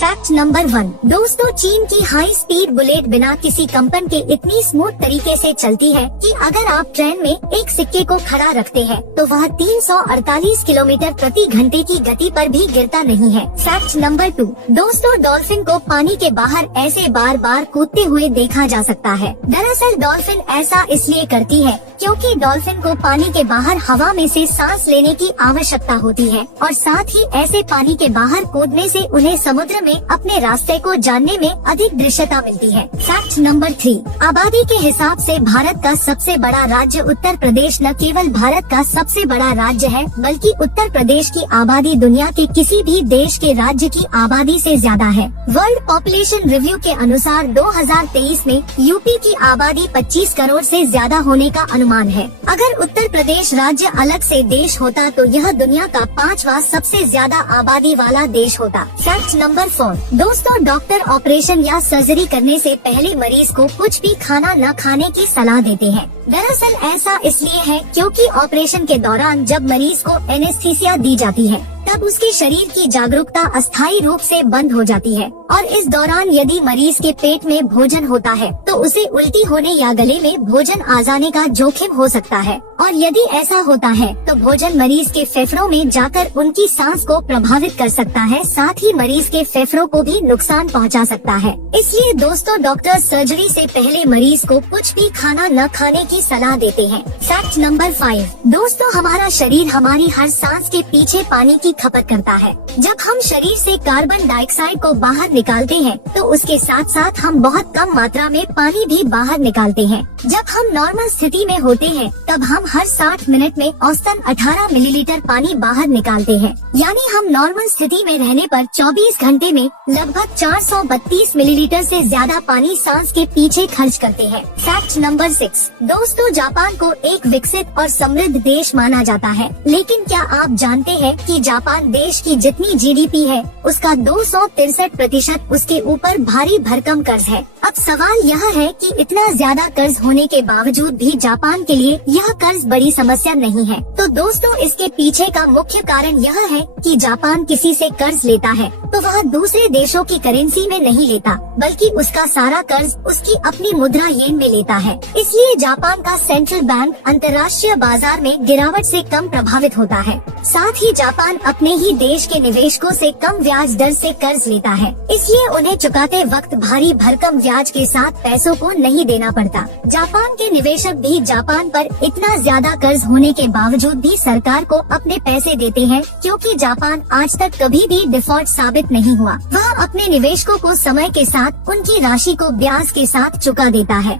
Fact number 1, दोस्तों चीन की हाई स्पीड बुलेट बिना किसी कंपन के इतनी स्मूथ तरीके से चलती है कि अगर आप ट्रेन में एक सिक्के को खड़ा रखते हैं तो वह 348 किलोमीटर प्रति घंटे की गति पर भी गिरता नहीं है। फैक्ट नंबर 2, दोस्तों डॉल्फिन को पानी के बाहर ऐसे बार बार कूदते हुए देखा जा सकता है। दरअसल डॉल्फिन ऐसा इसलिए करती है क्योंकि डॉल्फिन को पानी के बाहर हवा में से सांस लेने की आवश्यकता होती है और साथ ही ऐसे पानी के बाहर कूदने से उन्हें समुद्र में अपने रास्ते को जानने में अधिक दृश्यता मिलती है। फैक्ट नंबर 3, आबादी के हिसाब से भारत का सबसे बड़ा राज्य उत्तर प्रदेश न केवल भारत का सबसे बड़ा राज्य है बल्कि उत्तर प्रदेश की आबादी दुनिया के किसी भी देश के राज्य की आबादी से ज्यादा है। वर्ल्ड पॉपुलेशन रिव्यू के अनुसार 2023 में यूपी की आबादी 25 करोड़ से ज्यादा होने का अनुमान है। अगर उत्तर प्रदेश राज्य अलग से देश होता तो यह दुनिया का 5वां सबसे ज्यादा आबादी वाला देश होता। फैक्ट नंबर 4, दोस्तों डॉक्टर ऑपरेशन या सर्जरी करने से पहले मरीज को कुछ भी खाना न खाने की सलाह देते हैं। दरअसल ऐसा इसलिए है क्योंकि ऑपरेशन के दौरान जब मरीज को एनेस्थीसिया दी जाती है तब उसके शरीर की जागरूकता अस्थायी रूप से बंद हो जाती है और इस दौरान यदि मरीज के पेट में भोजन होता है तो उसे उल्टी होने या गले में भोजन आ जाने का जोखिम हो सकता है और यदि ऐसा होता है तो भोजन मरीज के फेफड़ों में जाकर उनकी सांस को प्रभावित कर सकता है, साथ ही मरीज के फेफड़ों को भी नुकसान पहुंचा सकता है। इसलिए दोस्तों डॉक्टर सर्जरी से पहले मरीज को कुछ भी खाना न खाने की सलाह देते हैं। फैक्ट नंबर 5, दोस्तों हमारा शरीर हमारी हर सांस के पीछे पानी की खपत करता है। जब हम शरीर से कार्बन डाइऑक्साइड को बाहर निकालते हैं तो उसके साथ साथ हम बहुत कम मात्रा में पानी भी बाहर निकालते हैं। जब हम नॉर्मल स्थिति में होते हैं तब हम हर 60 मिनट में औसतन 18 मिलीलीटर पानी बाहर निकालते हैं, यानी हम नॉर्मल स्थिति में रहने पर 24 घंटे में लगभग 432 मिलीलीटर से ज्यादा पानी सांस के पीछे खर्च करते हैं। फैक्ट नंबर 6, दोस्तों जापान को एक विकसित और समृद्ध देश माना जाता है, लेकिन क्या आप जानते हैं कि जापान देश की जितनी जीडीपी है उसका 263% उसके ऊपर भारी भरकम कर्ज है। अब सवाल यह है कि इतना ज्यादा कर्ज होने के बावजूद भी जापान के लिए यह कर्ज बड़ी समस्या नहीं है। तो दोस्तों इसके पीछे का मुख्य कारण यह है कि जापान किसी से कर्ज लेता है तो वह दूसरे देशों की करेंसी में नहीं लेता बल्कि उसका सारा कर्ज उसकी अपनी मुद्रा येन में लेता है। इसलिए जापान का सेंट्रल बैंक अंतर्राष्ट्रीय बाजार में गिरावट से कम प्रभावित होता है। साथ ही जापान अपने ही देश के निवेशकों से कम ब्याज दर से कर्ज लेता है, इसलिए उन्हें चुकाते वक्त भारी भरकम ब्याज के साथ पैसों को नहीं देना पड़ता। जापान के निवेशक भी जापान पर इतना ज्यादा कर्ज होने के बावजूद भी सरकार को अपने पैसे देते हैं क्योंकि जापान आज तक कभी भी डिफॉल्ट साबित नहीं हुआ। वह अपने निवेशकों को समय के साथ उनकी राशि को ब्याज के साथ चुका देता है।